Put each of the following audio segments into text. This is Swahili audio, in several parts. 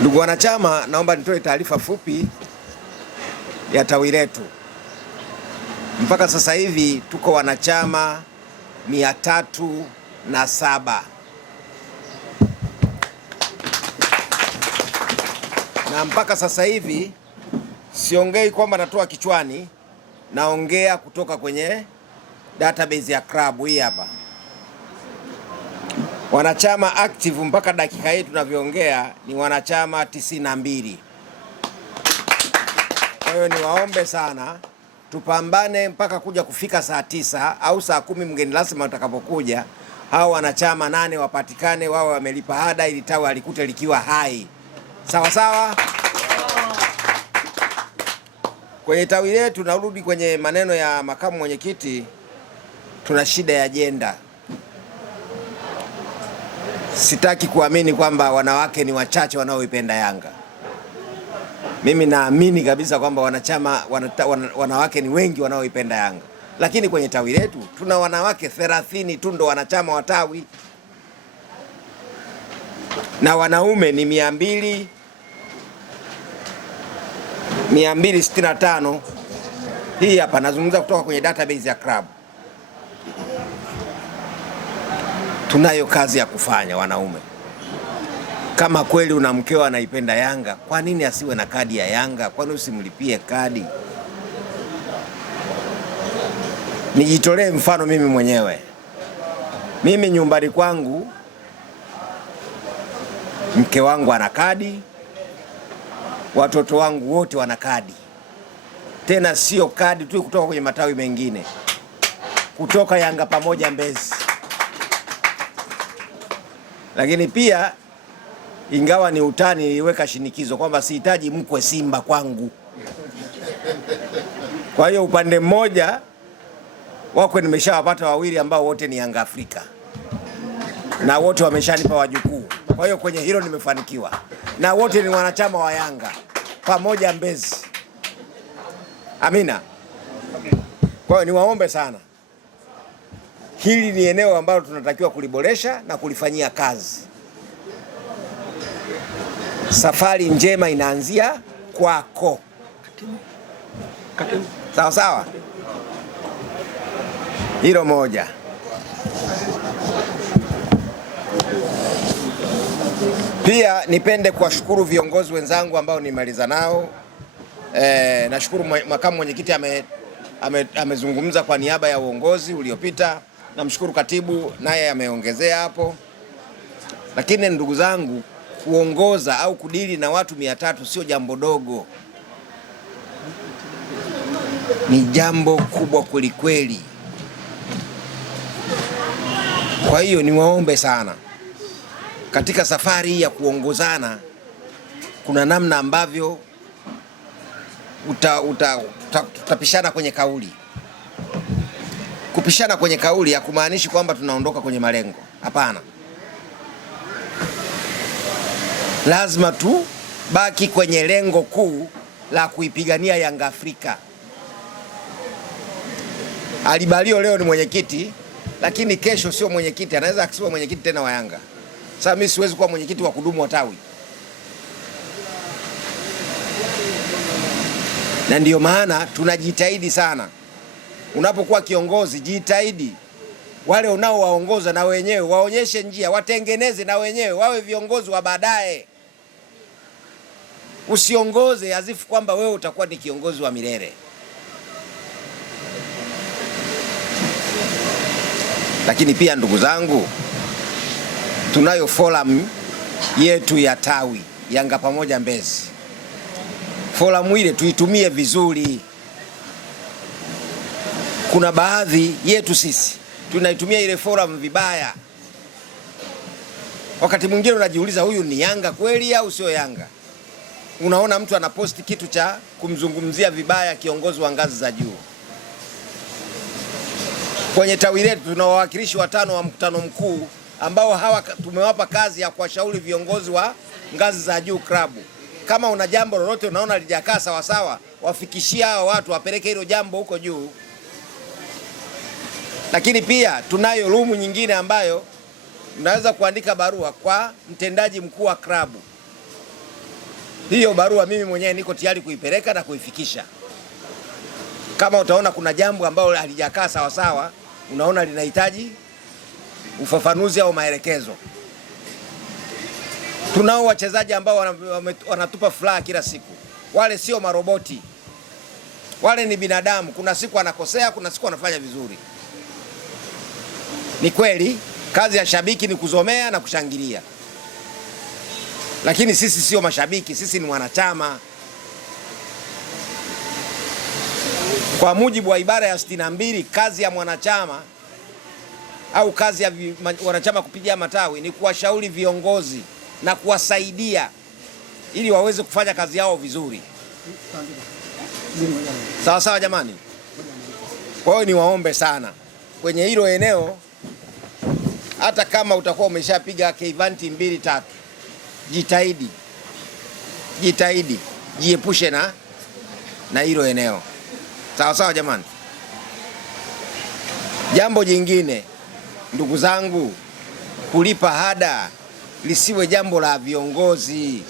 Ndugu wanachama, naomba nitoe taarifa fupi ya tawi letu. Mpaka sasa hivi tuko wanachama 307 na mpaka sasa hivi siongei kwamba natoa kichwani, naongea kutoka kwenye database ya club hii hapa. Wanachama active mpaka dakika hii tunavyoongea ni wanachama 92. Kwa hiyo niwaombe sana tupambane mpaka kuja kufika saa 9 au saa 10 mgeni rasmi atakapokuja, hao wanachama 8 wapatikane, wao wamelipa ada ili tawi alikute likiwa hai. Sawa sawa? Kwenye tawi letu, narudi kwenye maneno ya makamu mwenyekiti, tuna shida ya ajenda. Sitaki kuamini kwamba wanawake ni wachache wanaoipenda Yanga. Mimi naamini kabisa kwamba wanawake ni wengi wanaoipenda Yanga. Lakini kwenye tawi letu tuna wanawake 30 tu ndo wanachama wa tawi, na wanaume ni 265. Hii hapa nazungumza kutoka kwenye database ya club. Tunayo kazi ya kufanya wanaume. Kama kweli una mkeo anaipenda Yanga, kwa nini asiwe na kadi ya Yanga? Kwa nini usimlipie kadi? Nijitolee mfano mimi mwenyewe. Mimi nyumbani kwangu mke wangu ana kadi, watoto wangu wote wana kadi. Tena sio kadi tu kutoka kwenye matawi mengine, kutoka Yanga Pamoja Mbezi. Lakini pia ingawa ni utani, niliweka shinikizo kwamba sihitaji mkwe Simba kwangu. Kwa hiyo upande mmoja wako nimeshawapata wawili ambao wote ni Yanga Afrika na wote wameshanipa wajukuu. Kwa hiyo kwenye hilo nimefanikiwa, na wote ni wanachama wa Yanga Pamoja Mbezi. Amina. Kwa hiyo niwaombe sana, hili ni eneo ambalo tunatakiwa kuliboresha na kulifanyia kazi. Safari njema inaanzia kwako. Sawa sawa? Hilo moja. Pia nipende kuwashukuru viongozi wenzangu ambao nimaliza nao. Nashukuru makamu mwenyekiti amezungumza kwa niaba ya uongozi uliopita. Namshukuru katibu naye ameongezea hapo. Lakini ndugu zangu, kuongoza au kudili na watu 300 sio jambo dogo. Ni jambo kubwa kweli kweli. Kwa hiyo niwaombe sana, katika safari ya kuongozana kuna namna ambavyo tutapishana kwenye kauli. Kupishana kwenye kauli hakumaanishi kwamba tunaondoka kwenye malengo. Hapana. Lazima tu baki kwenye lengo kuu la kuipigania Yanga Afrika. Alibalio leo ni mwenyekiti, lakini kesho sio mwenyekiti, anaweza akisiwa mwenyekiti tena wa Yanga. Sasa mimi siwezi kuwa mwenyekiti wa kudumu wa tawi. Na ndiyo maana tunajitahidi sana. Unapokuwa kiongozi, jitahidi wale unaowaongoza na wenyewe waonyeshe njia, watengeneze na wenyewe wawe viongozi wa baadaye. Usiongoze azifu kwamba wewe utakuwa ni kiongozi wa milele. Lakini pia ndugu zangu, tunayo forum yetu ya tawi Yanga Pamoja Mbezi. Forum ile tuitumie vizuri. Kuna baadhi yetu sisi tunaitumia ile forum vibaya. Wakati mwingine unajiuliza, huyu ni Yanga kweli au sio Yanga? Unaona mtu anaposti kitu cha kumzungumzia vibaya kiongozi wa ngazi za juu. Kwenye tawi letu tuna wawakilishi 5 wa mkutano mkuu ambao hawa tumewapa kazi ya kuwashauri viongozi wa ngazi za juu klabu. Kama una jambo lolote unaona lijakaa sawa sawa, wafikishia hao watu, wapeleke hilo jambo huko juu. Lakini pia tunayo room nyingine ambayo unaweza kuandika barua kwa mtendaji mkuu wa klabu hiyo barua mimi mwenyewe niko tayari kuipeleka na kuifikisha. Kama utaona kuna jambo ambalo halijakaa sawa sawa, unaona linahitaji ufafanuzi au maelekezo. Tunao wachezaji ambao wanatupa furaha kila siku. Wale sio maroboti. Wale ni binadamu. Kuna siku anakosea, kuna siku anafanya vizuri. Ni kweli kazi ya shabiki ni kuzomea na kushangilia. Lakini sisi sio mashabiki, sisi ni wanachama. Kwa mujibu wa ibara ya 62, kazi ya mwanachama au kazi ya wanachama kupigia matawi ni kuwashauri viongozi na kuwasaidia ili waweze kufanya kazi yao vizuri. Sawa sawa jamani. Kwa hiyo niwaombe sana kwenye hilo eneo, hata kama utakuwa umeshapiga kevanti 2-3, jitahidi jiepushe na hilo eneo. Sawa sawa jamani. Jambo jingine, ndugu zangu, kulipa ada lisiwe jambo la viongozi.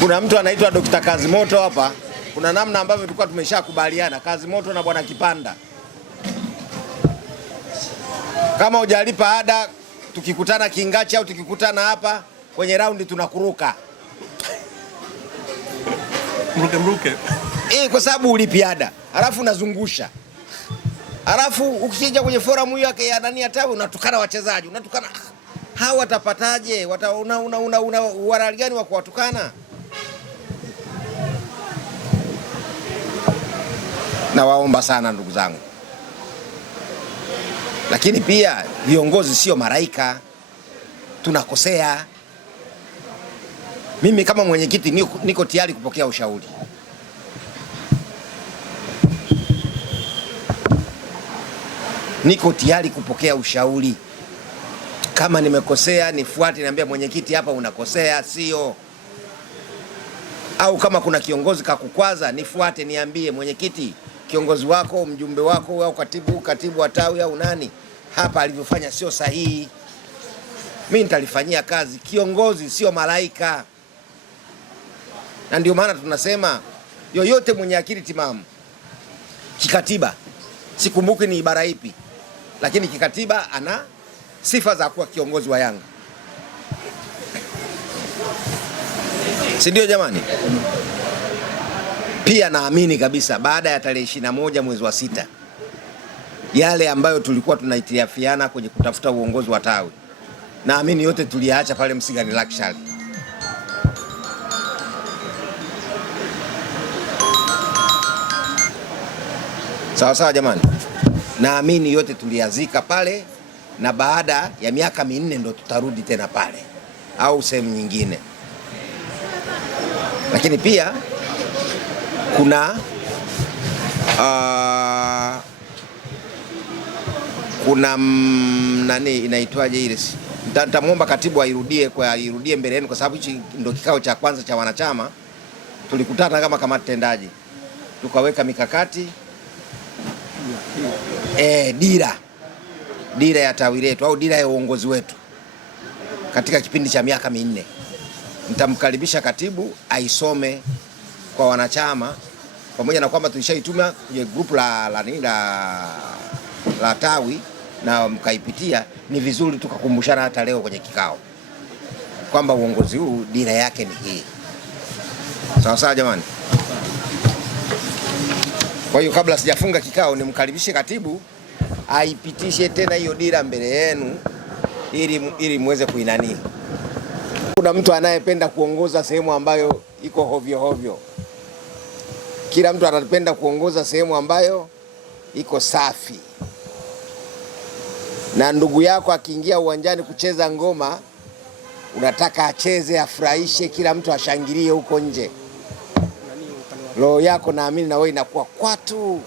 Kuna mtu anaitwa Dr. Kazimoto hapa. Kuna namna ambavyo tulikuwa tumeshakubaliana Kazimoto na bwana Kipanda. Kama hujalipa ada, tukikutana Kingachi au tukikutana hapa kwenye raundi tunakuruka. Mruke. Kwa sababu ulipi ada. Alafu unazungusha. Alafu ukija kwenye forum hiyo ya nani ya tawi unatukana wachezaji, unatukana hawa watapataje? Una warali gani wa kuwatukana? Na waomba sana ndugu zangu. Lakini pia viongozi sio malaika. Tunakosea. Mimi kama mwenyekiti niko tayari kupokea ushauri. Niko tayari kupokea ushauri. Kama nimekosea nifuate, niambia mwenyekiti, hapa unakosea, sio. Au kama kuna kiongozi kakukwaza, nifuate niambie mwenyekiti, kiongozi wako, mjumbe wako au katibu wa tawi au nani, hapa alivyofanya sio sahihi. Mimi nitalifanyia kazi. Kiongozi sio malaika. Na ndio maana tunasema yoyote mwenye akili timamu kikatiba, sikumbuki ni ibara ipi, lakini kikatiba ana sifa za kuwa kiongozi wa Yanga. Si ndio jamani? Pia naamini kabisa baada ya tarehe 21 mwezi wa 6, yale ambayo tulikuwa tunaitiafiana kwenye kutafuta uongozi wa tawi, naamini yote tuliacha pale Msigani Luxury. Sawa sawa jamani. Naamini yote tuliazika pale, na baada ya miaka 4 ndo tutarudi tena pale au sehemu nyingine. Lakini pia kuna nani inaitwaje ile, nitamwomba katibu airudie mbele yenu, kwa sababu hichi ndio kikao cha kwanza cha wanachama. Tulikutana kama kamati tendaji, tukaweka mikakati dira ya tawi letu au dira ya uongozi wetu katika kipindi cha miaka 4. Nitamkaribisha katibu aisome kwa wanachama, pamoja na kwamba tulishaituma kwenye group la tawi na mkaipitia. Ni vizuri tukakumbushana hata leo kwenye kikao kwamba uongozi huu dira yake ni hii. Sawa sawa jamani. Kwa hiyo kabla sijafunga kikao, nimkaribishe katibu aipitishe tena hiyo dira mbele yenu ili muweze kuinani. Kuna mtu anayependa kuongoza sehemu ambayo iko hovyo hovyo. Kila mtu anapenda kuongoza sehemu ambayo iko safi. Na ndugu yako akiingia uwanjani kucheza ngoma, unataka acheze, afurahishe, kila mtu ashangilie huko nje. Roho yako naamini na wewe inakuwa kwatu.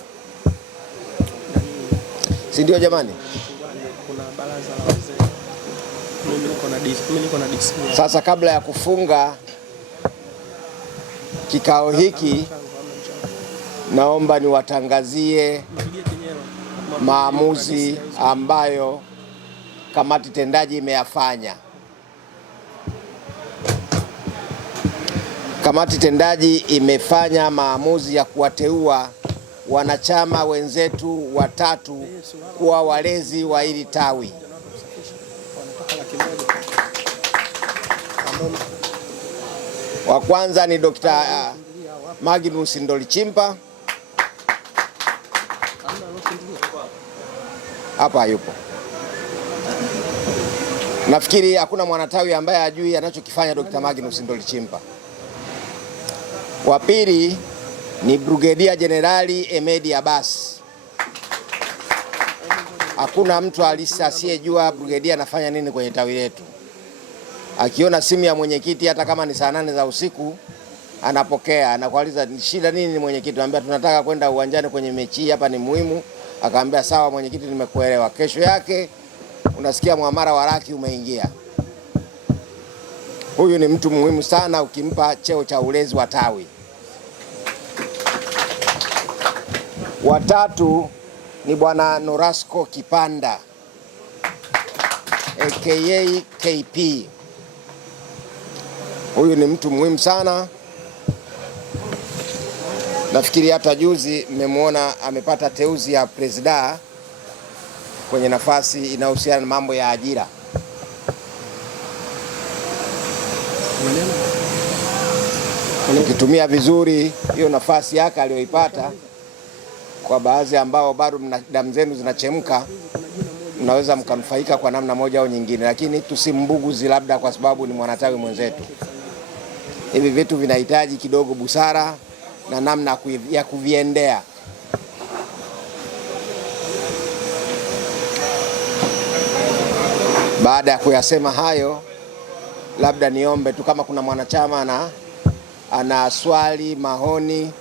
Si ndio jamani? Kuna baraza la wazee. Mimi niko na DC. Sasa kabla ya kufunga kikao hiki, naomba niwatangazie maamuzi ambayo kamati tendaji imeyafanya. Kamati tendaji imefanya maamuzi ya kuwateua wanachama wenzetu 3 kuwa walezi wa hili tawi. Wa kwanza ni Dr. Magnus Ndolichimpa. Hapa yupo. Nafikiri hakuna mwanatawi ambaye ajui anachokifanya Dr. Magnus Ndolichimpa. Wa pili ni Brigedia Jenerali Emedi Abbas. Hakuna mtu asiyejua Brigedia anafanya nini kwenye tawi letu. Akiona simu ya mwenyekiti hata kama ni saa 8 za usiku anapokea, anakuuliza shida nini ni mwenyekiti, anambia tunataka kwenda uwanjani kwenye mechi hapa ni muhimu. Akaambia sawa mwenyekiti, nimekuelewa. Kesho yake unasikia muamara wa laki umeingia. Huyu ni mtu muhimu sana ukimpa cheo cha ulezi wa tawi. Wa tatu ni Bwana Norasco Kipanda aka KP. Huyu ni mtu muhimu sana. Nafikiri hata juzi mmemwona amepata teuzi ya presida kwenye nafasi inayohusiana na mambo ya ajira. Ukitumia vizuri hiyo nafasi yake aliyoipata, kwa baadhi ambao bado damu zenu zinachemka, mnaweza mkanufaika kwa namna moja au nyingine, lakini tusimbuguzi labda kwa sababu ni mwanatawi mwenzetu. Hivi vitu vinahitaji kidogo busara na namna ya kuviendea. Baada ya kuyasema hayo, labda niombe tu kama kuna mwanachama ana swali, mahoni